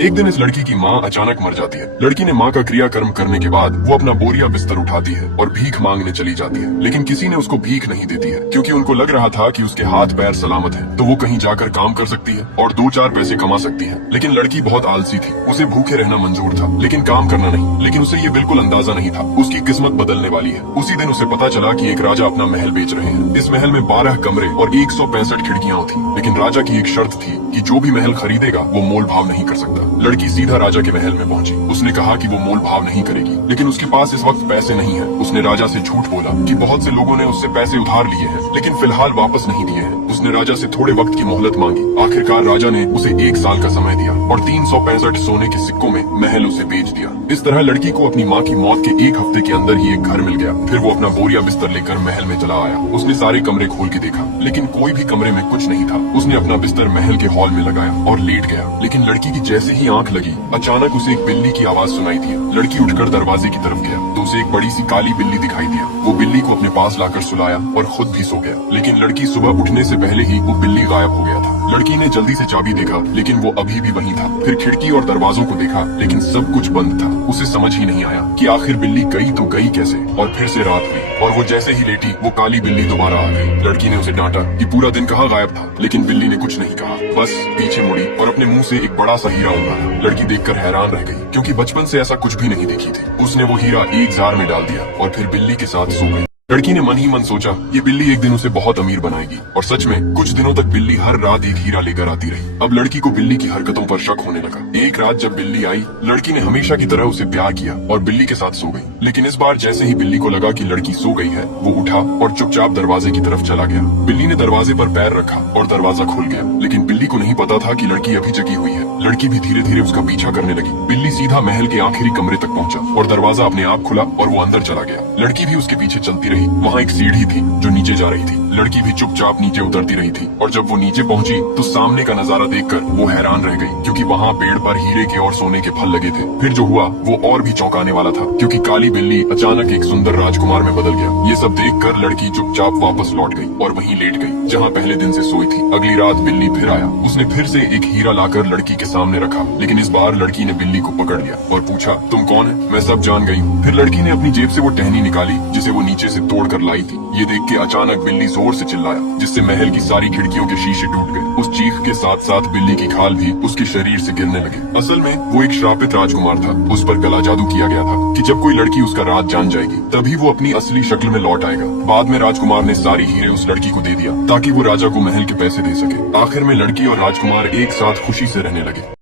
एक दिन इस लड़की की माँ अचानक मर जाती है। लड़की ने माँ का क्रियाकर्म करने के बाद वो अपना बोरिया बिस्तर उठाती है और भीख मांगने चली जाती है, लेकिन किसी ने उसको भीख नहीं देती है क्योंकि उनको लग रहा था कि उसके हाथ पैर सलामत हैं, तो वो कहीं जाकर काम कर सकती है और 2-4 पैसे कमा सकती है। लेकिन लड़की बहुत आलसी थी, उसे भूखे रहना मंजूर था लेकिन काम करना नहीं। लेकिन उसे ये बिल्कुल अंदाजा नहीं था उसकी किस्मत बदलने वाली है। उसी दिन उसे पता चला कि एक राजा अपना महल बेच रहे हैं। इस महल में 12 कमरे और 165 खिड़कियां थी, लेकिन राजा की एक शर्त थी कि जो भी महल खरीदेगा वो मोल भाव नहीं कर सकता। लड़की सीधा राजा के महल में पहुंची। उसने कहा कि वो मोल भाव नहीं करेगी, लेकिन उसके पास इस वक्त पैसे नहीं है। उसने राजा से झूठ बोला कि बहुत से लोगों ने उससे पैसे उधार लिए हैं, लेकिन फिलहाल वापस नहीं दिए हैं। उसने राजा से थोड़े वक्त की मोहलत मांगी। आखिरकार राजा ने उसे 1 साल का समय दिया और 365 सोने के सिक्कों में महल उसे बेच दिया। इस तरह लड़की को अपनी माँ की मौत के 1 हफ्ते के अंदर ही एक घर मिल गया। फिर वो अपना बोरिया बिस्तर लेकर महल में चला आया। उसने सारे कमरे खोल के देखा, लेकिन कोई भी कमरे में कुछ नहीं था। उसने अपना बिस्तर महल के हॉल में लगाया और लेट गया। लेकिन लड़की की जैसे ही आंख लगी, अचानक उसे एक बिल्ली की आवाज सुनाई दी। लड़की उठकर दरवाजे की तरफ गया तो उसे एक बड़ी सी काली बिल्ली दिखाई दिया। वो बिल्ली को अपने पास लाकर सुलाया और खुद भी सो गया। लेकिन लड़की सुबह उठने से पहले ही वो बिल्ली गायब हो गया था। लड़की ने जल्दी से चाबी देखा, लेकिन वो अभी भी वहीं था। फिर खिड़की और दरवाजों को देखा, लेकिन सब कुछ बंद था। उसे समझ ही नहीं आया कि आखिर बिल्ली गई तो गई कैसे। और फिर से रात हुई और वो जैसे ही लेटी, वो काली बिल्ली दोबारा आ गई। लड़की ने उसे डांटा कि पूरा दिन कहाँ गायब था, लेकिन बिल्ली ने कुछ नहीं कहा, बस पीछे मुड़ी और अपने मुंह से एक बड़ा सा हीरा उंगला। लड़की देखकर हैरान रह गई, क्योंकि बचपन से ऐसा कुछ भी नहीं देखी थी। उसने वो हीरा एक जार में डाल दिया और फिर बिल्ली के साथ सो गई। लड़की ने मन ही मन सोचा, ये बिल्ली एक दिन उसे बहुत अमीर बनाएगी। और सच में कुछ दिनों तक बिल्ली हर रात एक हीरा लेकर आती रही। अब लड़की को बिल्ली की हरकतों पर शक होने लगा। एक रात जब बिल्ली आई, लड़की ने हमेशा की तरह उसे प्यार किया और बिल्ली के साथ सो गई। लेकिन इस बार जैसे ही बिल्ली को लगा कि लड़की सो गई है, वो उठा और चुपचाप दरवाजे की तरफ चला गया। बिल्ली ने दरवाजे पर पैर रखा और दरवाजा खुल गया, लेकिन बिल्ली को नहीं पता था कि लड़की अभी जगी हुई है। लड़की भी धीरे धीरे उसका पीछा करने लगी। बिल्ली सीधा महल के आखिरी कमरे तक पहुंचा और दरवाजा अपने आप खुला और वो अंदर चला गया। लड़की भी उसके पीछे चलती रही। वहाँ एक सीढ़ी थी जो नीचे जा रही थी। लड़की भी चुपचाप नीचे उतरती रही थी और जब वो नीचे पहुंची तो सामने का नजारा देखकर वो हैरान रह गई, क्योंकि वहाँ पेड़ पर हीरे के और सोने के फल लगे थे। फिर जो हुआ वो और भी चौंकाने वाला था, क्योंकि काली बिल्ली अचानक एक सुंदर राजकुमार में बदल गया। ये सब देखकर लड़की चुपचाप वापस लौट गई और वहीं लेट गई जहाँ पहले दिन से सोई थी। अगली रात बिल्ली फिर आया। उसने फिर से एक हीरा लाकर लड़की के सामने रखा, लेकिन इस बार लड़की ने बिल्ली को पकड़ लिया और पूछा, तुम कौन है? मैं सब जान गई हूँ। फिर लड़की ने अपनी जेब से वो टहनी निकाली जिसे वो नीचे से तोड़ कर लाई थी। ये देख के अचानक बिल्ली जोर से चिल्लाया, जिससे महल की सारी खिड़कियों के शीशे टूट गए। उस चीख के साथ साथ बिल्ली की खाल भी उसके शरीर से गिरने लगे। असल में वो एक श्रापित राजकुमार था। उस पर काला जादू किया गया था कि जब कोई लड़की उसका राज जान जाएगी तभी वो अपनी असली शक्ल में लौट आएगा। बाद में राजकुमार ने सारी हीरे उस लड़की को दे दिया ताकि वो राजा को महल के पैसे दे सके। आखिर में लड़की और राजकुमार एक साथ खुशी से रहने लगे।